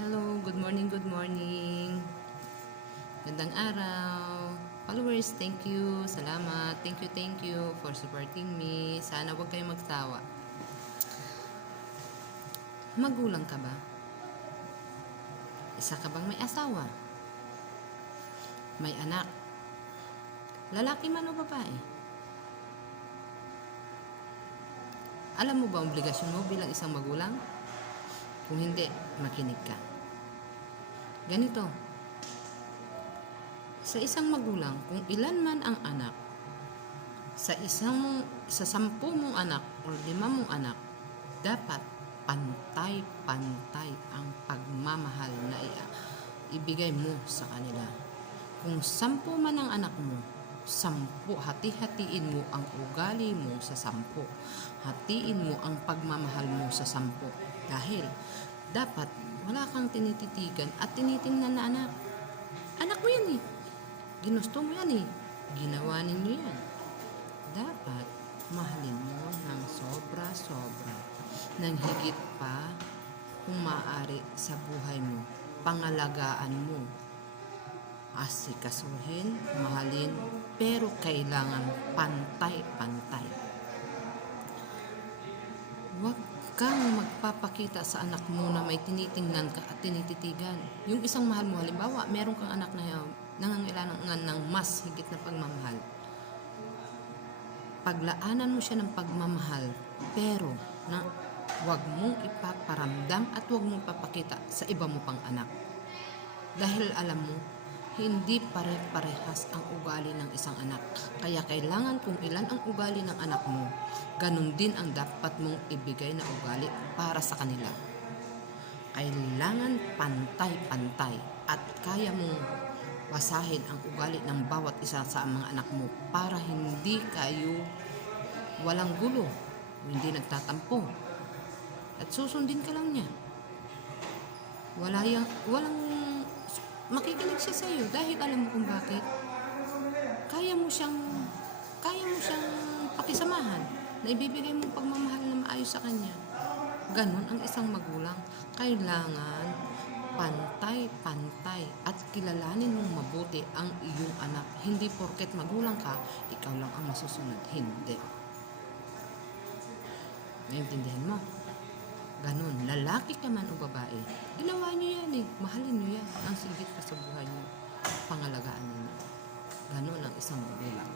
Hello, good morning, good morning. Gandang araw. Followers, thank you. Salamat. Thank you for supporting me. Sana huwag kayong magsawa. Magulang ka ba? Isa ka bang may asawa? May anak? Lalaki man o babae? Alam mo ba ang obligasyon mo bilang isang magulang? Kung hindi, makinig ka. Ganito, sa isang magulang, kung ilan man ang anak, sa 10 mong anak o 5 mong anak, dapat pantay-pantay ang pagmamahal na ibigay mo sa kanila. Kung 10 man ang anak mo, 10, hati-hatiin mo ang ugali mo sa 10. Hatiin mo ang pagmamahal mo sa 10. Dahil dapat wala kang tinititigan at tinitingnan na anak. Anak mo yan eh. Ginusto mo yan eh. Ginawa ninyo yan. Dapat mahalin mo ng sobra-sobra. Nang higit pa kung maaari sa buhay mo. Pangalagaan mo. Asikasuhin, mahalin, pero kailangan pantay-pantay. Huwag kang magpapakita sa anak mo na may tinitingnan ka at tinititigan. Yung isang mahal mo, halimbawa, meron kang anak na nangangailangan ng mas higit na pagmamahal. Paglaanan mo siya ng pagmamahal, pero huwag mong ipaparamdam at huwag mong papakita sa iba mo pang anak. Dahil alam mo, hindi pare-parehas ang ugali ng isang anak. Kaya kailangan kung ilan ang ugali ng anak mo, ganun din ang dapat mong ibigay na ugali para sa kanila. Kailangan pantay-pantay at kaya mong basahin ang ugali ng bawat isa sa mga anak mo para hindi kayo walang gulo, hindi nagtatampo. At susundin ka lang niya. Walang makikinig siya sa iyo dahil alam mo kung bakit. Kaya mo siyang pakisamahan na ibibigay mong pagmamahal na maayos sa kanya. Ganon ang isang magulang. Kailangan pantay-pantay at kilalanin mong mabuti ang iyong anak. Hindi porket magulang ka, ikaw lang ang masusunod. Hindi. Naiintindihan mo? Ganon, lalaki ka man o babae, ginawa niyo yan eh. Mahalin niyo yan. Ang sigit pa sa buhay niyo. Pangalagaan niyo. Ganon ang isang magulang.